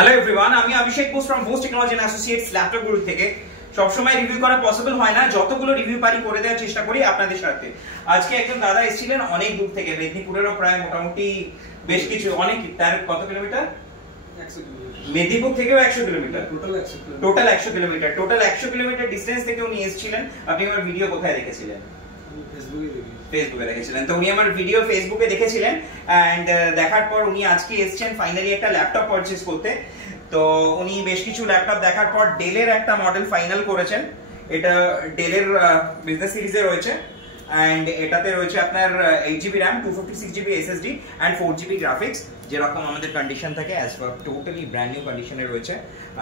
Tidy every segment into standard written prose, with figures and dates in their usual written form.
Hello everyone, আমি Abhishek Bose from Bose technology and associates laptop group থেকে। সবসময় রিভিউ করা পসিবল হয় না, যতগুলো রিভিউ পারি করে দেওয়ার চেষ্টা করি আপনাদের সাথে। আজকে একজন দাদা এসেছিলেন অনেক দূর থেকে, মেদিনীপুরেরও প্রায় মোটামুটি বেশ কিছু, অনেক, তার কত কিলোমিটার? 100 কিলোমিটার। মেদিনীপুর থেকেও 100 kilometre, total 100 kilometre. Total 100 kilometre distance থেকে উনি এসেছিলেন। আপনি আমার ভিডিও কোথায় দেখেছিলেন? ফেসবুকে দেখেছিলেন। তো উনি আমার ভিডিও ফেসবুকে দেখেছিলেন এন্ড দেখার পর উনি আজকে এসেছেন ফাইনালি একটা ল্যাপটপ পারচেজ করতে। তো উনি বেশ কিছু ল্যাপটপ দেখার পর ডেলের একটা মডেল ফাইনাল করেছেন। এটা ডেলের বিজনেস সিরিজে রয়েছে এন্ড এটাতে রয়েছে আপনার 8GB RAM, 256GB SSD and 4GB graphics, যেরকম আমাদের কন্ডিশন থাকে as per totally brand new কন্ডিশনে রয়েছে।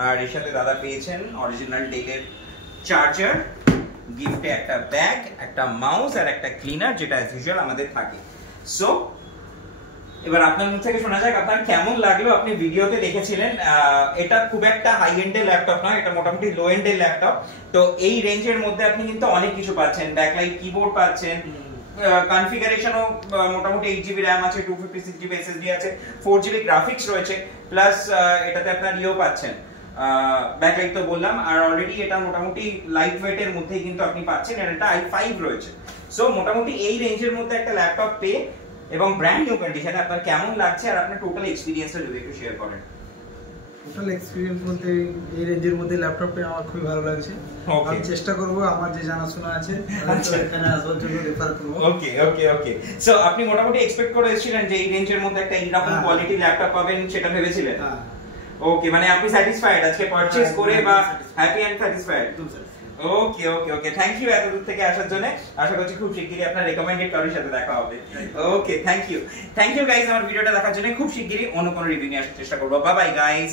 আর এর সাথে দাদা পেয়েছেন অরিজিনাল ডেলের চার্জার, গিফটে একটা ব্যাগ, একটা মাউস আর একটা ক্লিনার, যেটা অ্যাজ ইউজুয়াল আমাদের থাকে। সো এবার আপনার মুখ থেকে শোনা যাক আপনার কেমন লাগলো। আপনি ভিডিওতে দেখেছিলেন এটা খুব একটা হাই এন্ডের ল্যাপটপ নয়, এটা মোটামুটি লো এন্ডের ল্যাপটপ। তো এই রেঞ্জের মধ্যে আপনি কিন্তু অনেক কিছু পাচ্ছেন, ব্যাকলাইট কিবোর্ড পাচ্ছেন, কনফিগারেশনও মোটামুটি 8GB RAM আছে, 256GB SSD আছে, 4GB গ্রাফিক্স রয়েছে, প্লাস এটাতে আপনার ইও পাচ্ছেন, ব্যাকলাইট তো বললাম। আর অলরেডি এটা মোটামুটি লাইট ওয়েট এর মধ্যেই কিন্তু আপনি পাচ্ছেন, আর এটা i5 রয়েছে। সো মোটামুটি এই রেঞ্জের মধ্যে একটা ল্যাপটপ পেয়ে এবং ব্র্যান্ড নিউ কন্ডিশনে আপনার কেমন লাগছে আর আপনার টোটাল এক্সপেরিয়েন্সটা যদি একটু শেয়ার করেন। টোটাল এক্সপেরিয়েন্স বলতে এই রেঞ্জের মধ্যে ল্যাপটপে আমার খুবই ভালো লাগছে। আমি চেষ্টা করব আমার যে জানাশোনা আছে এখানে আসার জন্য রেফার করব। ওকে ওকে ওকে। সো আপনি মোটামুটি এক্সপেক্ট করে এসেছিলেন যে এই রেঞ্জের মধ্যে একটা এইরকম কোয়ালিটি ল্যাপটপ পাবেন, সেটা ভেবেছিলেন? হ্যাঁ। ওকে, মানে আপনি স্যাটিসফাইড আজকে পারচেজ করে, বা happy and satisfied? Okay okay okay, thank you এত দূর থেকে আসার জন্য। আশা করছি খুব শিগগিরই আপনার রেকমেন্ডেড কারোর সাথে দেখা হবে। ওকে, থ্যাংক ইউ গাইস আমার ভিডিওটা দেখার জন্য। খুব শিগগিরই অন্য কোনো রিভিউ নিয়ে আসার চেষ্টা করবো। Bye bye guys.